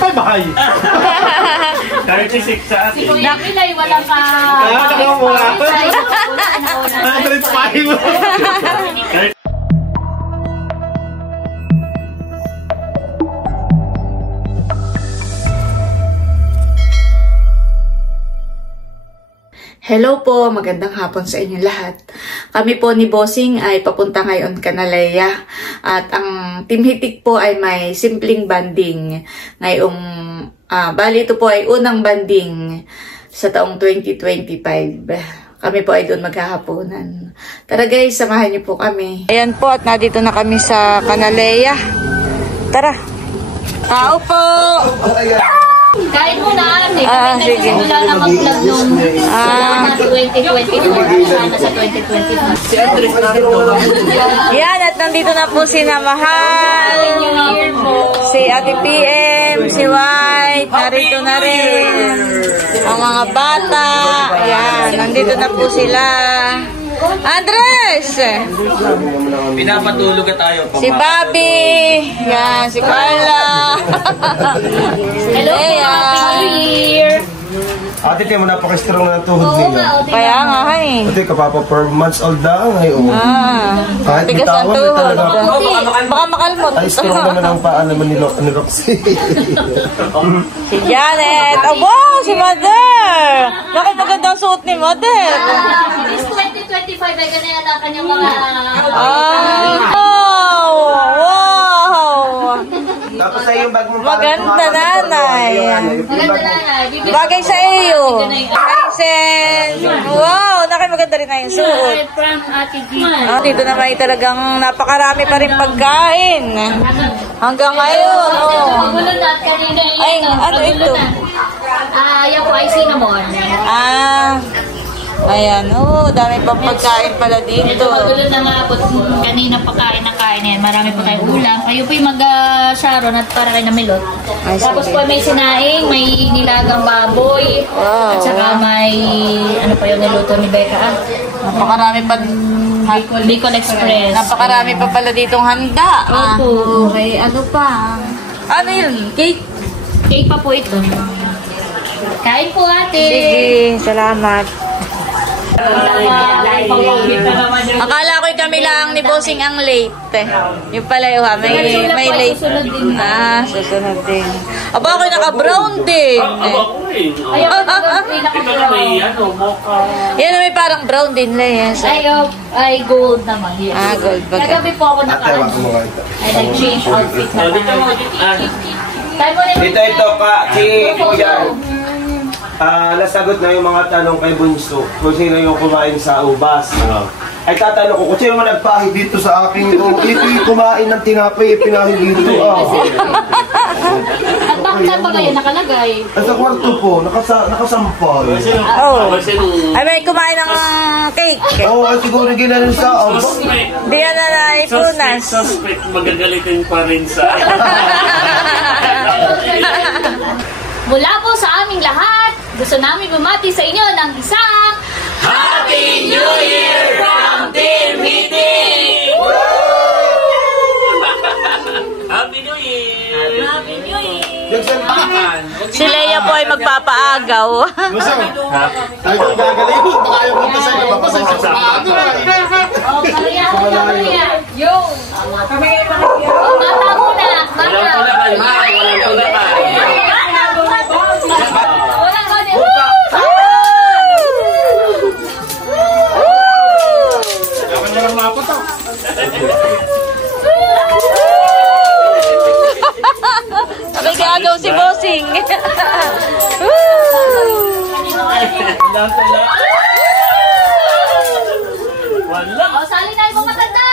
35 bahay. 36 sa atin. Si Kuya Pilay, wala pa. Wala. 35. Hello po, magandang hapon sa inyo lahat. Kami po ni Bossing ay papunta ngayon Canaleya at ang Team Hitik po ay may simpleng banding. Ngayong, bali ito po ay unang banding sa taong 2025. Kami po ay doon maghahaponan. Tara guys, samahan niyo po kami. Ayan po at nandito na kami sa Canaleya. Tara! Tao po! Kain mo na ate. Sige. Wala na mag-vlog nung sana 2024 sana sa 2025. Si Andres natin to. Yan, at nandito na po si Namahal, si Ate PM, si White, narito na rin. Ang mga bata, yan, nandito na po sila. Andres! Pinapatulog na tayo. Si Bobby, yan, si Carla. Hello po, Happy New Year! Ate, tiyan mo napaka-strong na ng tuhod Oo niya. nga, o Kaya nga, eh. Ate, kapapa 4 months old na ngayon. Kahit Tigas ang bitawan, tuhod. talaga. Baka makalmot. Ay, strong naman ang paa naman ni Roxy. Si Janet. Oh, wow, si Mother. Nakapagandang suot ni Mother. This 2025 ay ganyan ang kanyang mga... Wow! Wow! Tapos ay yung bag mo. Maganda nanay. Maganda na. Bagay sa iyo. Tyson. Wow, maganda rin na yung suot. From Ate Gina. Dito naman ay talagang napakarami pa rin pagkain. Hanggang ngayon. Magulo na at kanina Ay, ano ito? Yan po ay cinnamon. Ayan, dami pang pagkain pala dito. Magulo na nga po. Kanina pa kain ng kain yan. Marami pa kayong ulam. Kayo po yung mag-sharon at para kayo na milot. Tapos po may sinaing, may nilagang baboy. Wow. At saka may, ano pa yung niluto ni Becca. Napakarami pa. Bicol Express. Napakarami pa pala ditong handa. Opo. Okay, ano pa? Ano yun? Cake? Cake pa po ito. Kain po ate. Sige, salamat. Akala ko'y kami lang ni Bossing ang late. Yung pala yung may late. Susunod din. Aba, ako'y naka-brown din. Yan may parang brown din na yan. Ay, gold naman. Gold ba? Kagabi po ako ay nag-change outfit na tayo. Ito ka, si Kuya. Nasagot na yung mga tanong kay Bunso kung sino yung kumain sa ubas. Ay tatanong ko, kung sino mo nagpahid dito sa akin, ito yung kumain ng tinapay, pinahid dito. At bakit saan ba kayo nakalagay? Sa kwarto po, nakasampal. Ay, may kumain ng cake. Ay siguro ginanin sa Di yan na ipunas. Suspect, magagalitin pa rin sa... Mula po sa aming lahat, gusto namin bumati sa inyo ng isang Happy New Year from Team Hitik! Happy New Year! Happy New Year! Si Leia po ay magpapaagaw. Gusto? Ay kung gagaling mo, baka ayaw punta sa iyo, mapasay sa paano. Maria! Yo! Bata muna! Walang tulakay, ha? Walang tulakay. Walang kode! Sabay gagaw si Bossing. O, sali na yung matanda!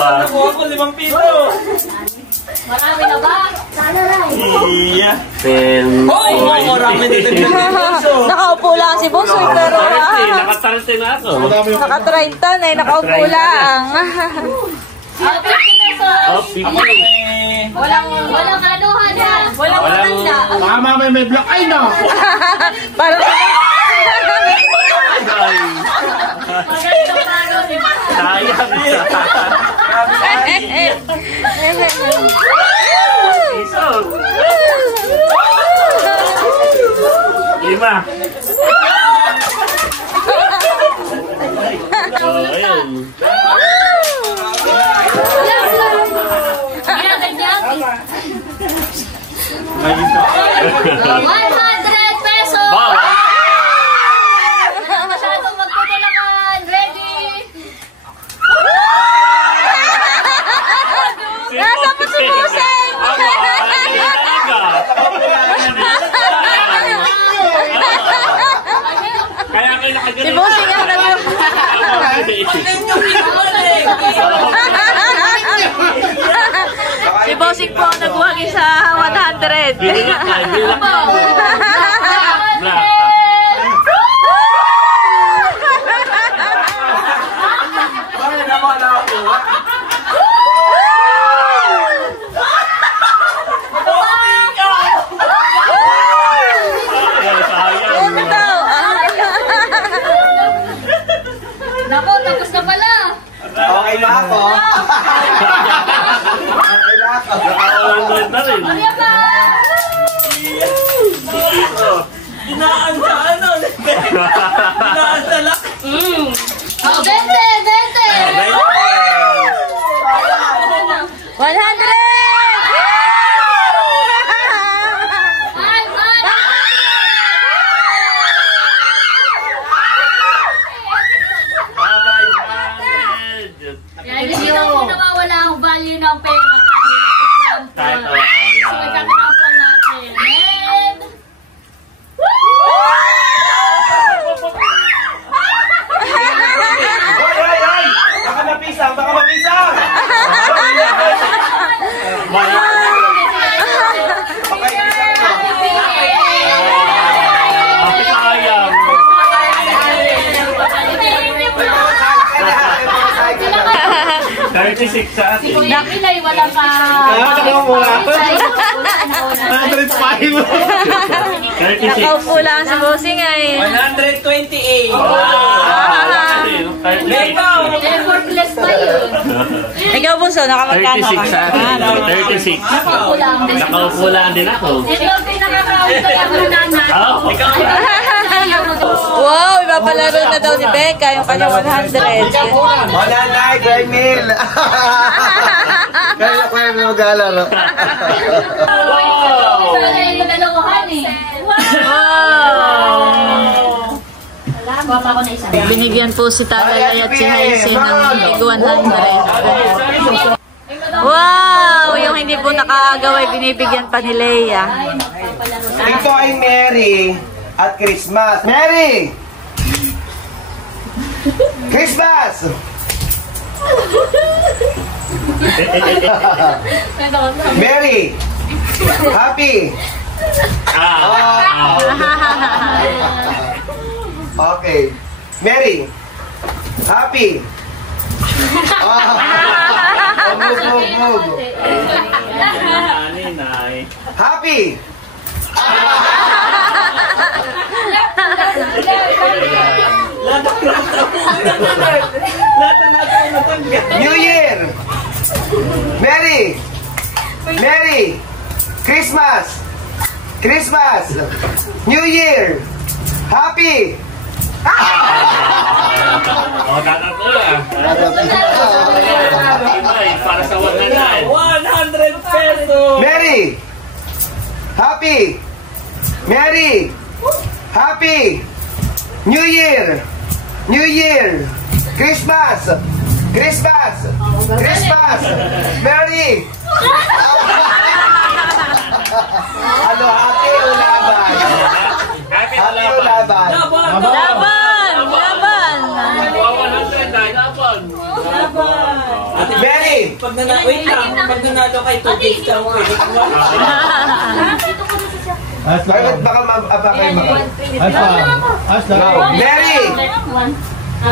Ako, 5 piso. Marami na ba? Iya. 10. Marami din Nakaupo lang si Bosoy, pero Nakatarante na ako. naka-30 na, nakaupo lang. Oh, 50. Walang anuhan ha. Walang matanda. Mama, may block. Ay, no! Parang Sayang. Iso. 5. Oh, ayun. $100. Bawal. Wala masyadong magtutulakan. Ready? Nasa po si Buseng! Kaya kayo nakagaling. Si Buseng ang Si Bossing po ang nagwagi sa 100. Bilak na, bilak na. Black. Ano daw? Nako, tapos na pala. Okay na ako. Okay na ako. Naka-100 na rin. Ayan pa. Dinaan sa ano? Dinaan sa lak. Oh, 20. 100! Yan, hindi na po nawawala ang value ng pera. Kahit So, itatanong po natin. And... Ay! Baka mapisang! Baka mapisang! sayang. 36 sa Si atin. Kuya Pilay, wala pa. Nakaupo lang si Bossing ay. 128. Effortless pa yun. Ikaw, Bunso, nakamagkano 36 ka? sa atin. 36. Nakaupo lang din ako. Ito ang pinaka-proud ko yung nanay. Oh, Wow, ipapalaro na daw ni Becca yung kanyang 100. Wala na, Granil! Kaya ko yung mag-alaro. Sana yung dalawahan eh. Wow! Papa ko na isa. Binigyan po si Talalay at si Haisen ng 100. Wow! Yung hindi po nakaagaw ay binibigyan pa ni Leia. Ito ay Mary at Christmas. Mary! Christmas! Mary! Happy! Okay. Mary! Happy! Move. Happy! New Year! Merry! Merry! Christmas! Christmas! New Year! Happy! oh, tatatula. Para sa 100. 100 pesos. Merry! Happy! Merry! Happy! New Year! New Year! Christmas! Christmas! Christmas! Merry! Ano, happy o laban? Happy Happy o laban? Laban! Laban! 100 dahil laban. Merry Mary! Wait lang, pag nanalo kay 2 ka, pwede ka ba? Bakit baka mapakay mo? Mary!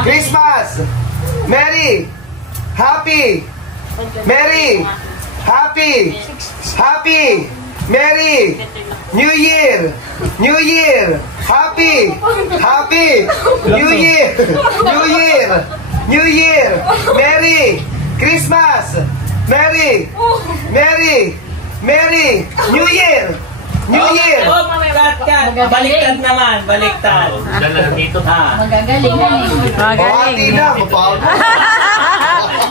Christmas! Mary! Happy! Mary! Happy! Happy! Mary! New Year! New Year! Happy! Happy! New Year! New Year! New Year! Merry! Christmas! Merry! Merry! Merry! New Year! New Year! Kat. Baliktad naman, baliktad. Dala dito. Magagaling na eh. Pahati na! Mapahati!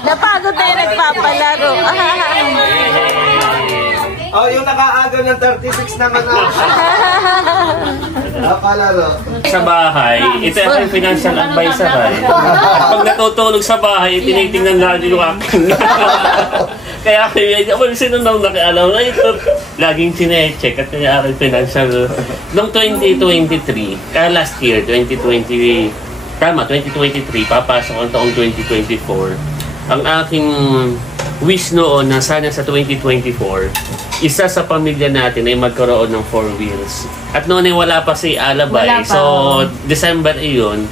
Napagod tayo nagpapalaro. Oh, yung nakaagaw ng 36 naman na. Napalaro. Sa bahay, ito yung financial advisor. Pag natutulog sa bahay, tinitingnan lagi yung akin. Kaya sino nang nakialam na ito, laging sinecheck at kaya aking financial. Noong 2023, kaya last year, 2023, papasok ang taong 2024. Ang aking wish noon na sana sa 2024, isa sa pamilya natin ay magkaroon ng 4 wheels. At noon ay wala pa si Alabay. Wala pa. So, December iyon,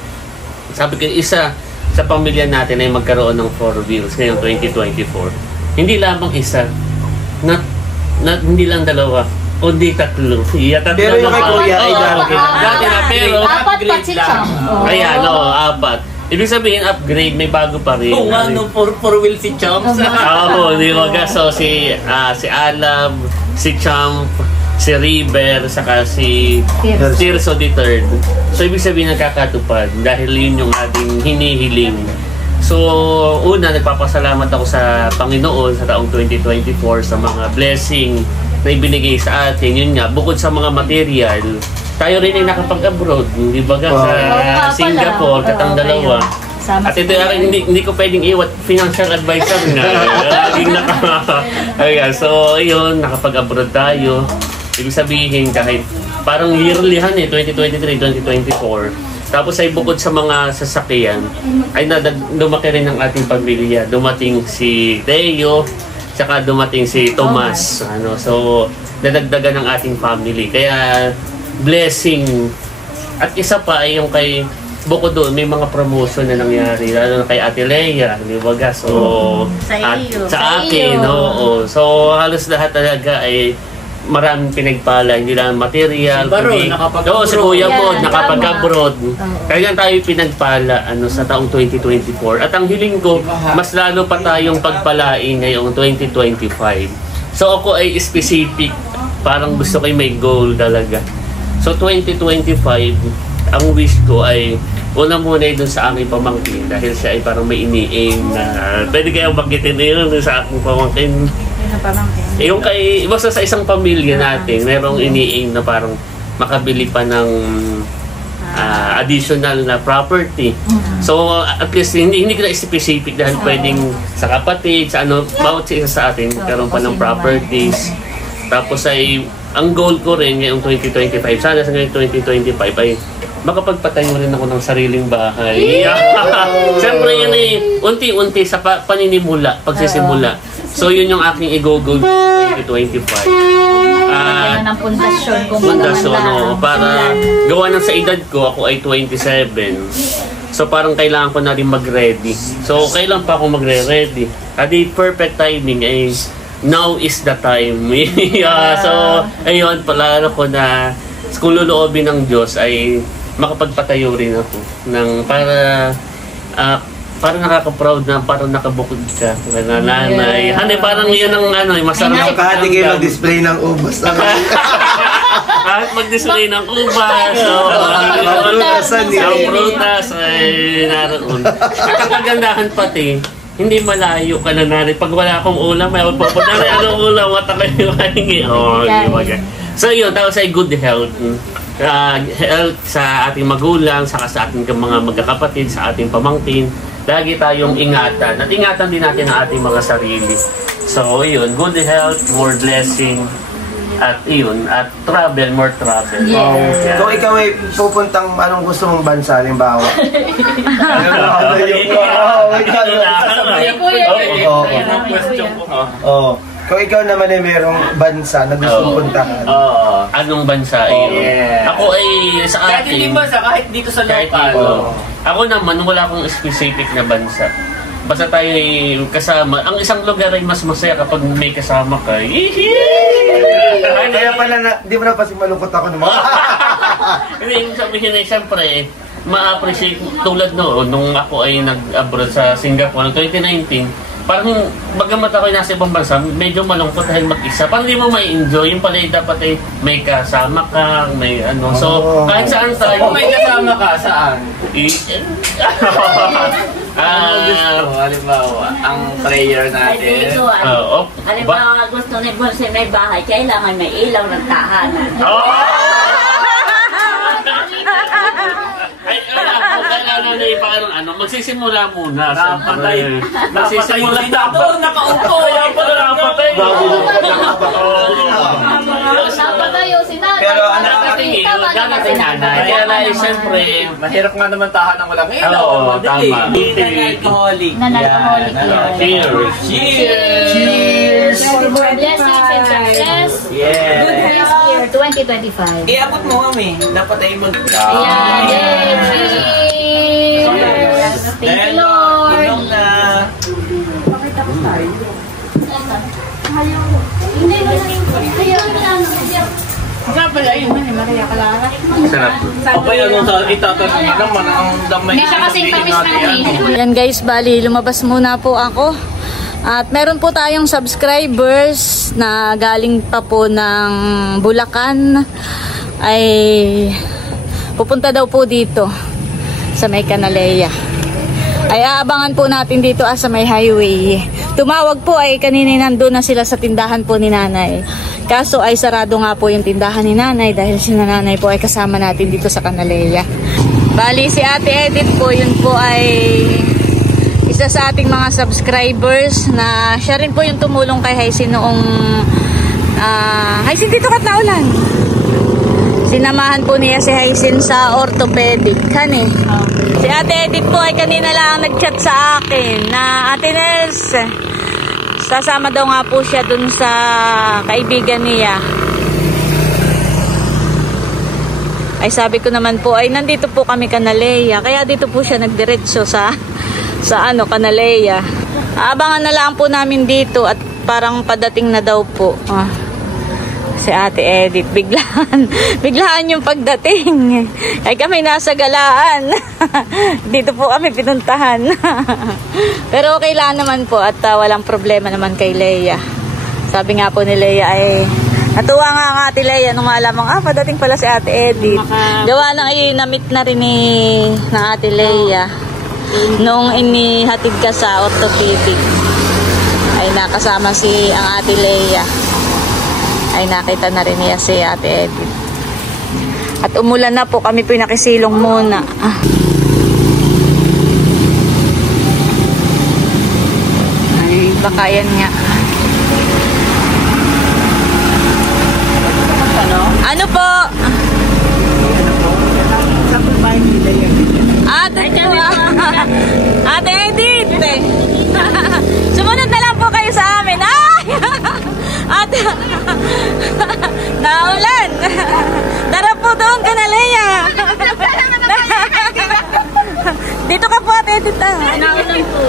sabi ko, isa sa pamilya natin ay magkaroon ng 4 wheels ngayong 2024. Hindi lamang isa, hindi lang dalawa, o di tatlo. Pero yung kay Kuya ay dati na, pero Apat pa si Chang. kaya apat. Ibig sabihin, upgrade, may bago pa rin. Kung ano, for will si Chomps. Oo, di ba? So, si Alab, si Champ, si River, saka si Tirso the Third. So, ibig sabihin, nagkakatupad dahil yun yung ating hinihiling. So, una, nagpapasalamat ako sa Panginoon sa taong 2024 sa mga blessing na ibinigay sa atin. Yun nga, bukod sa mga material, tayo rin ay nakapag-abroad, di ba sa Singapore, katang dalawa. At ito hindi ko pwedeng iwat financial advisor na. Laging Ayan, so ayun, nakapag-abroad tayo. Ibig sabihin kahit parang yearly 2023, 2024. Tapos ay bukod sa mga sasakyan, ay lumaki rin ang ating pamilya. Dumating si Teo, saka dumating si Tomas. So, nadagdagan ng ating family. Kaya, blessing. At isa pa ay yung kay bukod doon, may mga promotion na nangyari, lalo na kay Ate Leia, di ba ga? So, sa akin, oo. So, halos lahat talaga ay maraming pinagpala, hindi lang material. Si Baro, nakapag-abroad. Si Kuya Bod, nakapag-abroad. Kaya tayo pinagpala sa taong 2024. At ang hiling ko, mas lalo pa tayong pagpalain ngayong 2025. So, ako ay specific, parang gusto ko may goal talaga. So 2025, ang wish ko ay una muna doon sa aking pamangkin dahil siya ay parang may ini-aim na pwede kayong banggitin yun sa aking pamangkin. Yung kay, basta sa isang pamilya natin, merong ini-aim na parang makabili pa ng additional na property. So at least hindi ko na specific dahil pwedeng sa kapatid, sa bawat isa sa atin karoon pa ng properties. Tapos ay ang goal ko rin ngayong 2025, sana sa ngayong 2025 ay makapagpatayo rin ako ng sariling bahay. Siyempre yun unti-unti sa paninimula, pagsisimula. So yun yung aking i-go-goal 2025. Kailangan ng pundasyon kung para gawa ng sa edad ko, ako ay 27. So parang kailangan ko na rin mag-ready. So kailan pa ako magre-ready? At the perfect timing ay now is the time. So, ayun, palalo ko na kung loloobin ng Diyos ay makapagpatayo rin ako ng para nakaka-proud na parang nakabukod ka na nanay. Parang yun ang masarap. Kahati kayo mag-display ng ubas. Kahit mag-display ng ubas. Ang prutas ay naroon. At ang kagandahan pati, hindi malayo ka na narin. Pag wala akong ulam, may pupunari anong ulam, mata kayo kahingi. So yun, tapos ay good health. Health sa ating magulang, saka sa ating mga magkakapatid, sa ating pamangkin. Lagi tayong ingatan. At ingatan din natin ang ating mga sarili. So yun, good health, more blessing. At yun, at travel, more travel. Yes. Kung ikaw ay pupuntang anong gusto mong bansa, halimbawa. Oo. Yan ang question ko. Oo. Kung ikaw naman ay merong bansa na gusto puntahan. Oo. Anong bansa yun? Ako ay sa Kahit hindi atin. bansa, kahit dito sa Kahit local. dito. Ako naman, wala akong specific na bansa. Basta tayo ay kasama. Ang isang lugar ay mas masaya kapag may kasama ka. Kaya pala na, di mo na pasing malungkot ako ng mga... Hindi, yung sabihin ay siyempre, ma-appreciate tulad noon, nung ako ay nag-abroad sa Singapore noong 2019, parang bagamat ako ay nasa ibang bansa, medyo malungkot dahil mag-isa. Parang hindi mo may enjoy. Yung pala dapat ay may kasama ka, may ano. So, kahit saan tayo. Kung may kasama ka, saan? Ano gusto? Halimbawa, ang prayer Ay, natin. dito, halimbawa gusto ni Bonse may bahay, kailangan may ilaw ng tahanan. Ay, kailangan na ipaano, magsisimula muna. Nakapatay. Magsisimula Nakapatay na ako. Nakaupo. Kaya pala nakapatay. Napatayo si nanay. Pero Darating nanay. Kaya na, siyempre, Mahirap nga naman tahan ng walang ilaw. Oo, tama. Hindi non-alcoholic. Non-alcoholic Yan. cheers. Cheers! Blessings and success. Yeah. Good news year 2025. Iabot mo kami. Dapat ay mag... Ayan. Yay! Cheers! Thank you, Lord. Inom na. Sarap. Okay, ano sa itatanong naman ang damay. Hindi siya kasing tamis ng ulit. Yan guys, bali lumabas muna po ako. At meron po tayong subscribers na galing pa po ng Bulacan. Ay pupunta daw po dito sa may Canaleia. Ay aabangan po natin dito sa may highway. Tumawag po ay kanina nandun na sila sa tindahan po ni nanay. Kaso ay sarado nga po yung tindahan ni nanay dahil si nanay po ay kasama natin dito sa Canaleia. Bali si Ate Edith po, yun po ay isa sa ating mga subscribers na siya rin po yung tumulong kay Haisin noong Haisin dito kat na ulan. Sinamahan po niya si Haisin sa orthopedic. Si Ate Edith po ay kanina lang nag-chat sa akin na Ate Nels, sasama daw nga po siya dun sa kaibigan niya. Ay sabi ko naman po ay nandito po kami Canaleia, kaya dito po siya nagdiretso sa Canaleia. Abangan na lang po namin dito at parang padating na daw po. Si Ate Edith, biglaan yung pagdating. Ay kami nasa galaan. Dito po kami pinuntahan. Pero okay lang naman po at walang problema naman kay Leia. Sabi nga po ni Leia ay natuwa nga ang Ate Leia nung malamang padating pala si Ate Edith. Gawa na ay na-meet na rin ng Ate Leia nung inihatid ka sa orthopedic. Ay nakasama ang Ate Leia. Ay nakita na rin niya si Ate Edith. At umulan na po, kami po nakisilong muna. Ay baka yan nga. Ano po? Ate Edith! Sumunod na lang po kayo sa amin. Ate, naulan. Tara po doon, Canaleia. Dito ka po, Ate Edith. Naulan po.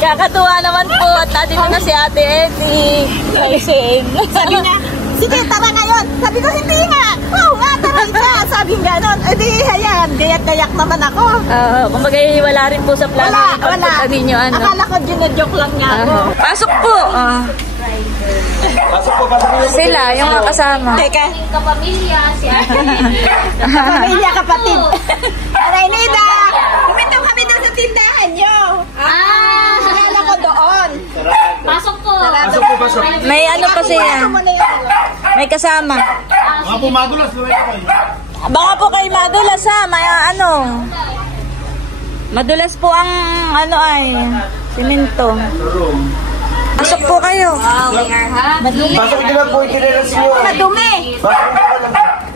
Kakatuwa naman po at dito na si Ate Edith. Laising. Sabi niya, sige, tara ngayon. Sabi ko, hindi nga. Oo nga, tara isa. Sabi nga nun, edi, hayan, gayak-gayak naman ako. Kumbaga, wala rin po sa plano. Wala. Ninyo, ano? Akala ko, ginajoke lang nga ako. Pasok po. Pasok po. Sila, yung mga kasama. Teka, Ating kapamilya, si Ate Edith. pamilya, kapatid. Aray, Nida, pumunta kami doon sa tindahan nyo. Akala ko doon. Pasok po. Pasok po, pasok. May ano pa siya. May kasama. Baka po kayo madulas May ano. Madulas po ang ano ay simento. Pasok po kayo. We are happy. Pasok din lang po itinirasin nyo. Madumi.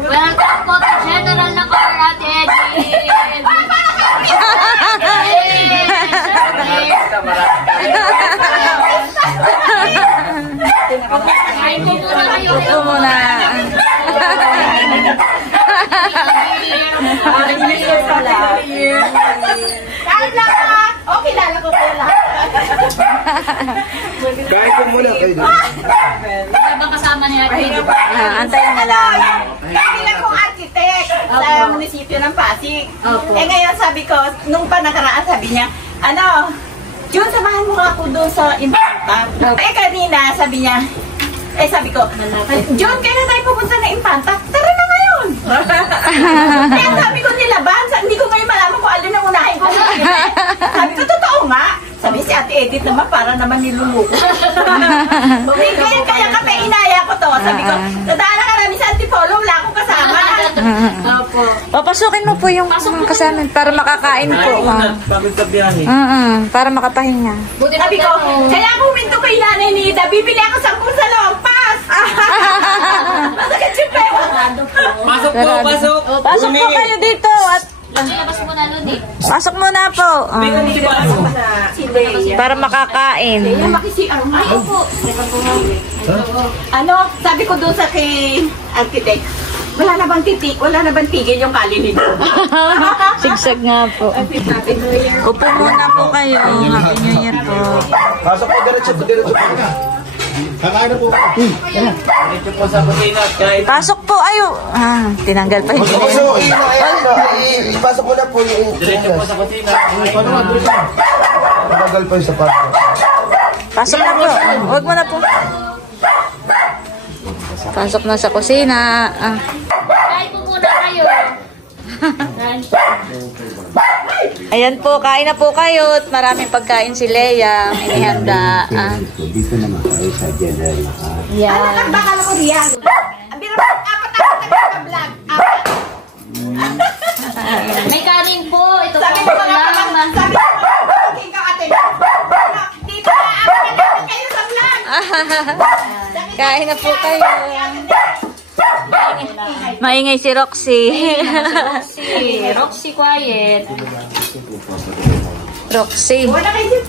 Welcome po to General na Car, Ate Edith. Kahit po muna kayo. Habang kasama ni Ate Edith. Antayin na lang. Sabi na kong architect sa munisipyo ng Pasig. Eh ngayon sabi ko, nung pa nakaraan sabi niya, Jun, samahan mo ako doon sa Impanta. Eh kanina, sabi niya, sabi ko, Jun, kailan tayo pupunta na Impanta? Tara na ngayon! Kaya sabi ko nilaban, hindi ko ngayon malaman kung alin ang unahin ko. Sabi ko, totoo nga. Sabi si Ate Edith naman, para naman niluluko. Kaya kami inaya ko to. Sabi ko, nadaan na kami sa Antipolo, wala akong kasama. Papasukin mo po yung kasama para makakain po. Pagod sa biyahe. Para makapahinga. Sabi ko, kaya ako huminto kay Nanay Nida, bibili ako 10 sa lompas. Masakit yung pera. Pasok po, pasok. Pasok po kayo dito at Labas mo na, Luni. pasok muna po. Para makakain. Sabi ko doon sa kay architect, wala na bang titik, wala na bang tigil yung kali nito? Sigsag nga po. Upo muna po kayo. Happy New Year po. Pasok po, diretso po. Kakain na po. Diretso po sa kusina at kahit Pasok po, ayo. Tinanggal pa yung Ipasok mo na po yung... diretso po sa kusina. Matagal pa yung sapat. Pasok na po. Huwag mo na po. Pasok na sa kusina. Kain po muna kayo. Ayan po, kain na po kayo. At maraming pagkain si Leia. Inihanda. Dito naman tayo sa general na Ang bakal ko diyan. Ang biro, apat na vlog. May kanin po. Ito Sabi po ko mga lang. sabi ko mga ka ate. Dito na, apat na kayo sa vlog. Kain na po kayo. Maingay si Roxy. Roxy quiet. Roxy. Wala kayo dito.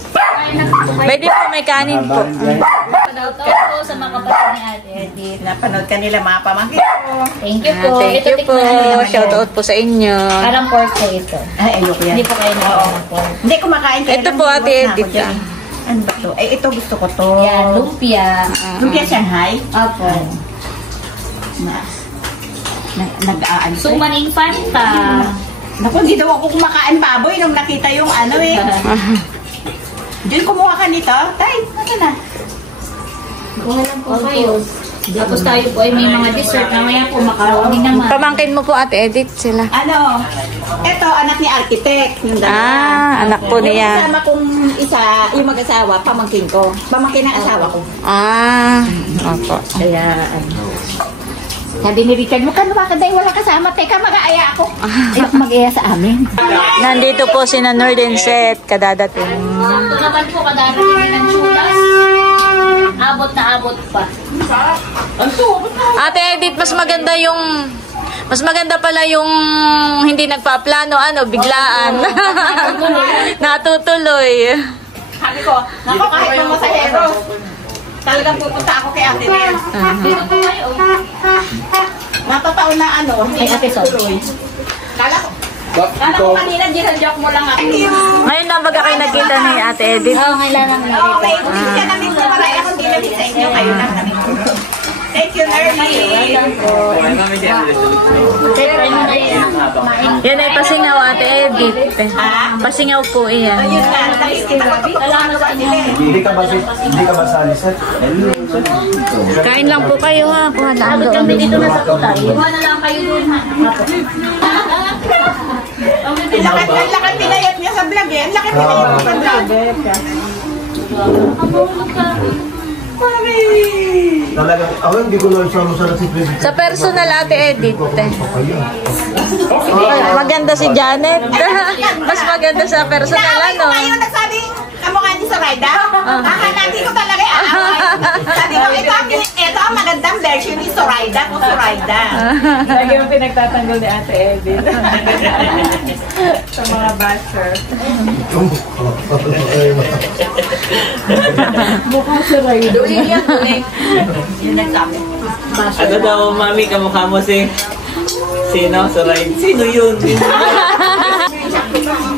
Pwede po, may kanin po. Padaw-taw po sa mga kapatid ni Ate Edith. Napanood ka nila mga pamangkin ko. Thank you po. Thank Ito you po. tikman naman. Shoutout po sa inyo. Parang pork po ito. Ay, ayoko yan. Hindi po kayo nakakain pork. Hindi kumakain kaya Ito lang po, iwas Ate na ako Edith. dyan. Ano ba to? Ito gusto ko to. Yan, lumpia. Lumpia Shanghai. Opo. Nag-aan. Suman Infanta. Naku, hindi daw ako kumakain baboy nung nakita yung ano eh. Diyan kumuha ka nito. Tay, ano na? Kuha lang po kayo. Tapos tayo po ay may mga dessert. Mamaya po macaroni naman. Pamangkin mo po, Ate Edith, sila. Ano? Ito, anak ni architect. Yung dalawa. Anak po Yung niya. kasama kong isa, yung mag-asawa, pamangkin ko. Pamangkin ng asawa ko. Opo. Kaya, sabi ni Richard, mukha naman ka dahil wala kasama. Teka, mag-aaya ako. Ayaw mag-aaya sa amin. Nandito po si Northern Set, kadadating. Ito naman po kadarating ng chulas. Abot na abot pa. Ate Edith, mas maganda pala yung hindi nagpa-plano, biglaan. Natutuloy. Sabi ko, nako kahit ng masahero. Talagang pupunta ako kay Ate Nel. Dito po kayo. Natataon na Ay, Ate Sol. Kala ko kanina, ginadjok mo lang ako. Ngayon lang baga kayo nagkita ni Ate Edith. Oo, kailangan na Oo, may hindi ka namin sa maray. Ako hindi namin sa inyo. Kayo lang kami. Thank you, Nerdy. Yan ay pasingaw, Ate Edith. Pasingaw po iyan. Ayun nga, nakikita ko ito pagkakagawa nila eh. Hindi ka ba sali, sir? Kain lang po kayo ha. Kuha lang doon. Kami dito na sa tulay. Iwan na lang kayo doon ha. Ang laki pinayat niya sa vlog eh. Ang laki pinayat niya sa vlog. Talaga, ako hindi ko lang siya masarap si President. Sa personal, Ate Edith. Maganda si Janet. Mas maganda sa personal, Naaway ko ano? kayo nagsabi, kamukha niyo sa Raida. Hahanapin ko talaga yung aaway. Sabi ko, ito ang magandang version ni Zoraida kung Zoraida. Lagi mo pinagtatanggol ni Ate Edith. Sa mga basher. Mukhang si Raida. Doon yan, yun nagsabi. Ano daw, mami, kamukha mo si... Sino? Sa ride? Sino yun?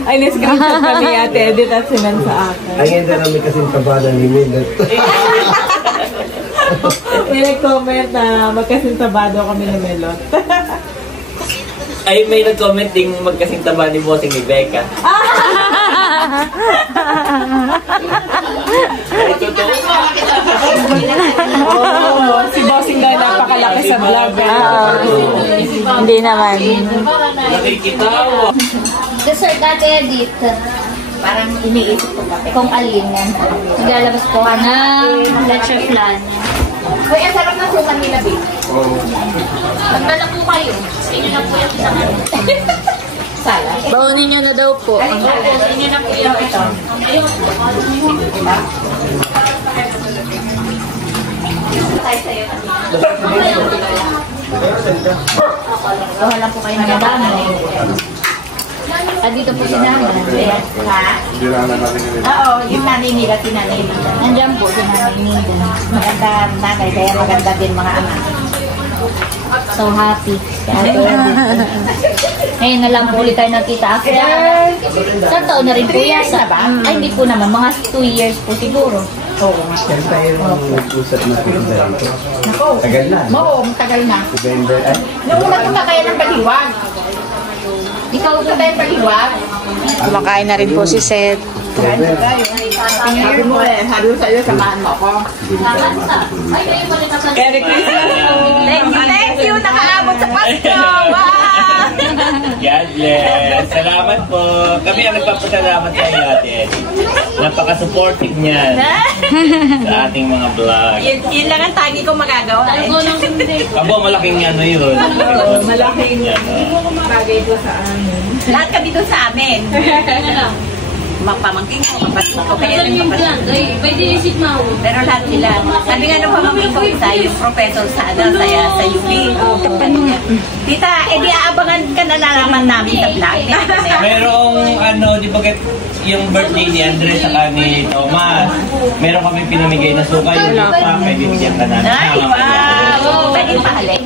Ay, na-screenshot pa ni Ate Edith at sinend sa akin. Ay, hindi namin kasing tabanan ni Millet. May nag-comment na magkasintabado kami ni Melot. Ay, may nag-comment ding magkasing taba ni Bossing ni Becca. Si Bossing daw napakalaki sa vlog. Hindi naman. Nakikitawa. Dessert Ate Edith. Parang iniisip ko ba kung alin yan. Naglalabas po ka ng leche flan. Uy, ang sarap ng suman nila, babe. Magdala po kayo. Sa inyo na po yung isang ano. Baunin nyo na daw po. Sa inyo na po yung ito. Gawa lang po kayo ng madami. Dito po si Nanay. Ha? Oo, yung nanay nila, si nanay nila. Nandiyan po si Nanay Nida. Maganda nanay, kaya maganda din mga anak. So happy. Ngayon na lang po ulit tayo nakita after. Sa taon na rin po yata. Ay, hindi po naman. Mga 2 years po siguro. Oo. Yan tayo nag-usap na pinagdala ito. Nako. Tagal na. Oo, tagal na. November, ay? Nung una punta kayo ng Baliwag. Ikaw punta tayo ng Baliwag. Kumakain na rin po si Seth. Sabi mo eh, sabi ko sa'yo, samahan mo ako. Eric, Thank you, nakaabot sa Pasko. Wow! God bless. Salamat po. Kami ang nagpapasalamat kay Ate Edith. Napaka-supportive niyan sa ating mga vlog. Yun lang ang tagi ko magagawa. Abo, malaking ano yun. malaking bagay ko sa amin. Lahat kami doon sa amin. Pamangkin ko, kapatid ko, kaya rin kapatid. Pwede isip mo. Pero lahat sila. Sabi nga nung pamangkin ko isa, yung professor sa UP. Tita, edi aabangan ka na naman namin sa vlog. Merong ano, di ba yung birthday ni Andres sa ni Thomas, meron kami pinamigay na suka yung lupa, may bibigyan ka namin. Ay, wow! Pwede pahalik.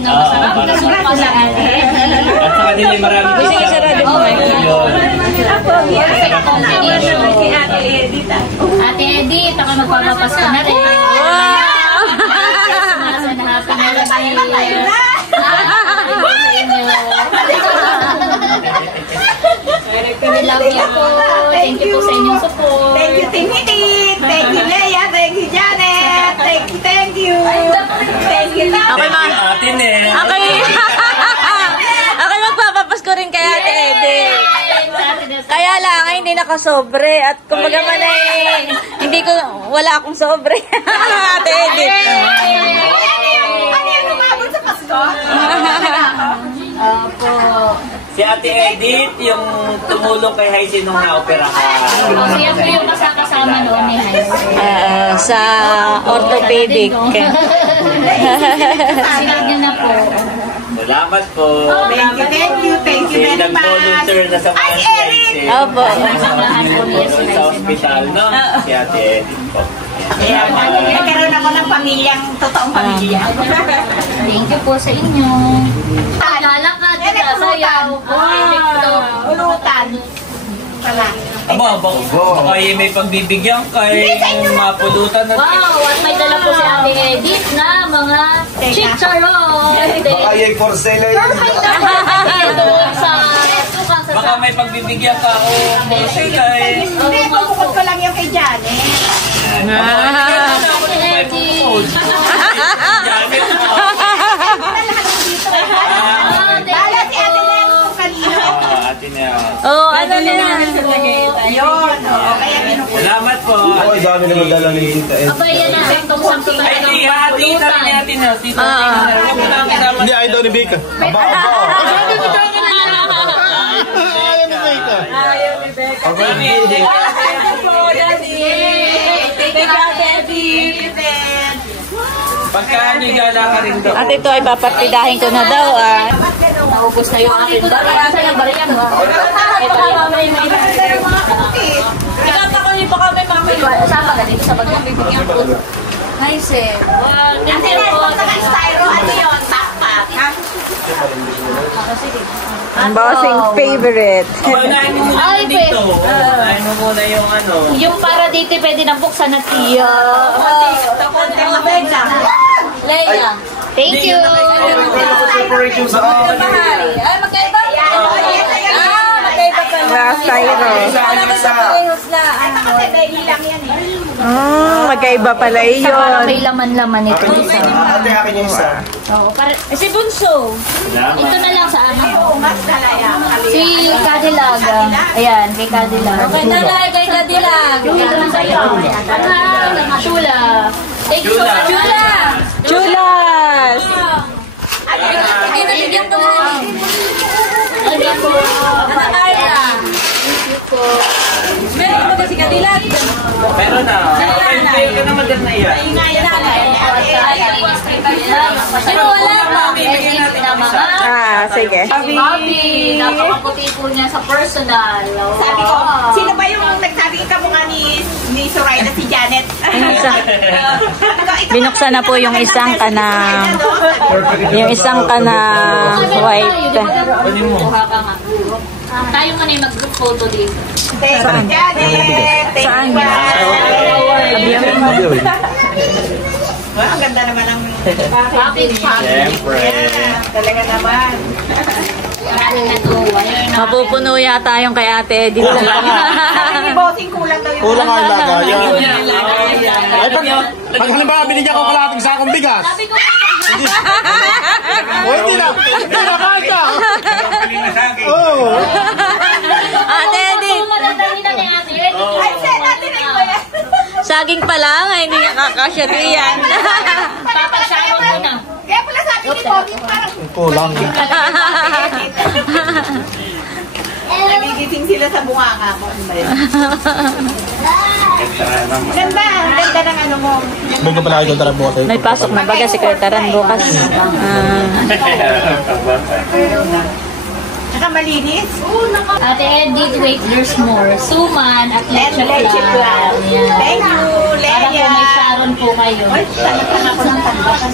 At sa kanila maraming discount. Kay Ate Edith. Ate Edith, ako magpapapas ka na rin. Christmas and Happy New Year. I love you po. Thank you po sa inyong support. Thank you, Timothy. Thank you, Leia. Thank you, Janet. Thank you. Thank you, Atin eh. Ako magpapapasko rin kay Ate Edith. Kaya lang, ay hindi nakasobre. At kumbaga man ay, hindi ko, wala akong sobre. Ate Edith. Ano yan umabot sa Pasko? Opo. Si Ate Edith, yung tumulong kay Haisen nung na-opera ka. Siya po yung kasama noon ni Haisen. Sa orthopedic. Sinag niya na po. Salamat po. Thank you very much. Nag-volunteer na sa mga si Haisen. Opo. Sa hospital, no? Si Ate Edith po. Nagkaroon ako ng pamilyang, totoong pamilya. Thank you po sa inyo. Lalakad na sayaw. Ulutan. Pala. Aba, baka may pagbibigyan kay mapulutan na. Wow! At may dala po si Ate Edith na mga chicharon. Baka yung for sale ay Baka may pagbibigyan ka o kay. Hindi, pabukod ko lang yung kay Janet. Bala si Ate Nel kung kanino. Ate Nel. Oh, ano na Ayun, kaya kinukuha. Salamat po. Ay, dami naman dala ni Tita Ed. Abay yan na. Itong sampo Ay, di, hati na rin Ate Nel. Hindi, ay daw ni Bika. Aba, Pagka nigala ka rin daw. At ito ay papartidahin ko na daw. Naubos na yung aking barya. Saan yung barya mo? Ikatakunin pa kami, mami. Sama ka dito sa bagyang bibigyan ko. Hi, Sir. Ate Nel, kung sa styro, ano yun? Backpack. Ang bossing favorite. Unahin mo muna Ay, dito. Unahin mo muna yung ano. Yung para dito pwede na buksan na tiyo. Leia. Thank you. Separate yung sa akin. Ay, magkaiba. Magkaiba pa. Last Tyro. Magkaiba pala Para yun. may laman-laman ito. Ate, akin yung isa. Oo, para, si Bunso. Ito na lang sa akin. Si Cadillaga. Ayan, kay Cadillaga. Okay na lang, kay Cadillaga. Ito na sa'yo. Chula. Thank you so much, Chula. Chulas! Bigyan ko na. Bigyan ko. Meron ba kasi Cadillac? Meron na. Kayo ka naman din na yan. Pero wala pa. Sige. Si Bobby, napakaputi po niya sa personal. Sabi ko, sino ba yung nagsabi kamukha ni Soraya si Janet? Binuksan na po yung isang kanang white. Kuha ka nga. Tayo muna yung mag-group photo dito. Saan? Janet! Saan? Ang ganda naman ang Happy Siyempre. talaga naman. maraming natuwa. Mapupuno yata yung kay Ate Edith. Sabi ni Bossing kulang daw yung Kulang ang lagayan. Ay, Pag halimbawa binigyan ko kalating sakong bigas. O hindi na. Hindi na kaya. Oo. Ate Edith, Ay, sir, natin na yung wala. saging pa lang, ay hindi nakakasya diyan. Papasyawan ko na. Kaya pala sabi ni Bobby, parang Kulang. nagigising sila sa bunganga ko. Ano ba yun? Ganda, ang ganda ng ano mo. May ka pala kayo tara bukas. May pasok na baga si Sekretarian bukas. Tsaka malinis. Ate Edith, wait, there's more. Suman at And leche leche plan. plan. Yan. Thank you, Para po Leia. may Sharon po kayo. Ay, talagang ako ng tandakan.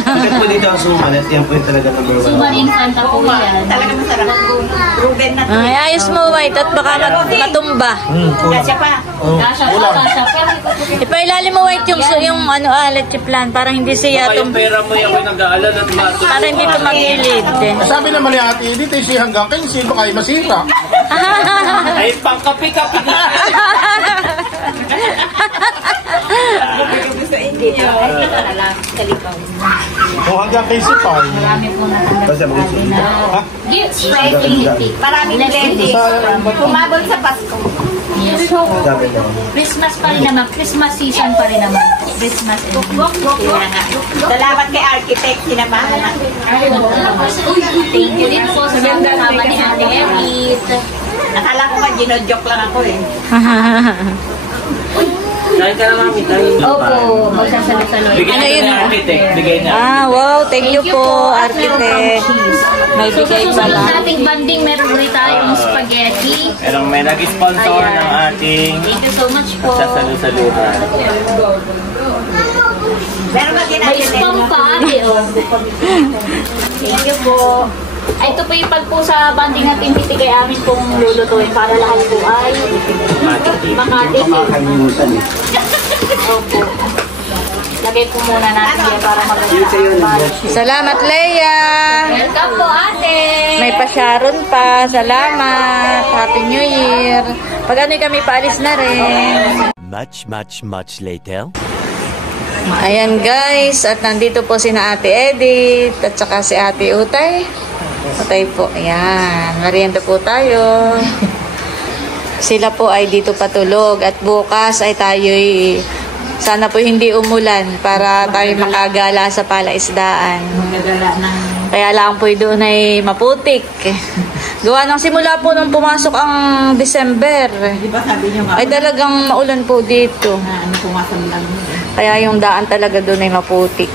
Bakit po dito ang suman at yan po yung talaga number one. Suman infanta po yan. Talaga masarap. Ruben na. Ay, ayos mo white at baka matumba. Kasya pa. Kasha po, kasha. Pero Ipailalim mo white yung leche plan para hindi siya Baka yung pera mo yung nag-aalala at matulog. para hindi tumagilid. Sabi naman ni Ate Edith, eh, si hanggang 15 baka ay masira. Ay, pangkapi-kapi na. Gusto hindi niya. Ay, ito na lang. Kalikaw. O hanggang 15 pa. marami po natanggap na gifts from Trinity. Maraming blessings. Humabol sa Pasko. Yes. Christmas pa rin naman. Christmas season pa rin naman. Christmas and Kaya nga. Salamat kay Architect. Sinamahan natin. thank you din po sa mga kasama ni Ate Edith. Akala ko nga ginodjoke lang ako eh. Kain ka na, mami. Kain. Opo, magsasalo-salo. Bigyan Ano yun? na ng architect. Bigay na. Wow, thank you po, Architect. May So, bigay sa susunod pala. nating banding, meron ulit tayong spaghetti. Merong may nag-sponsor Ayan. ng ating Thank you so much po. sasalu-saluhan. Pero mag May spam pa, ate, oh. Thank you po. Ay, ito po yung pag po sa banding natin titigay amin pong lulutuin para lahat po ay makatipid. Makakalimutan eh. Opo. Lagay po muna natin yan para maganda. Salamat, Leia. Welcome po, ate. May pa-Sharon pa. Salamat. Happy New Year. Pag ano kami paalis na rin. Much later. Ayan guys, at nandito po si na Ate Edith at saka si Ate Utay. Utay po, ayan. Merienda po tayo. Sila po ay dito patulog at bukas ay tayo'y sana po hindi umulan para tayo makagala sa palaisdaan. Kaya lang po doon ay maputik. Gawa ng simula po nung pumasok ang December. Diba sabi niyo nga, Ay talagang maulan po dito. ano pumasok lang. Kaya yung daan talaga doon ay maputik.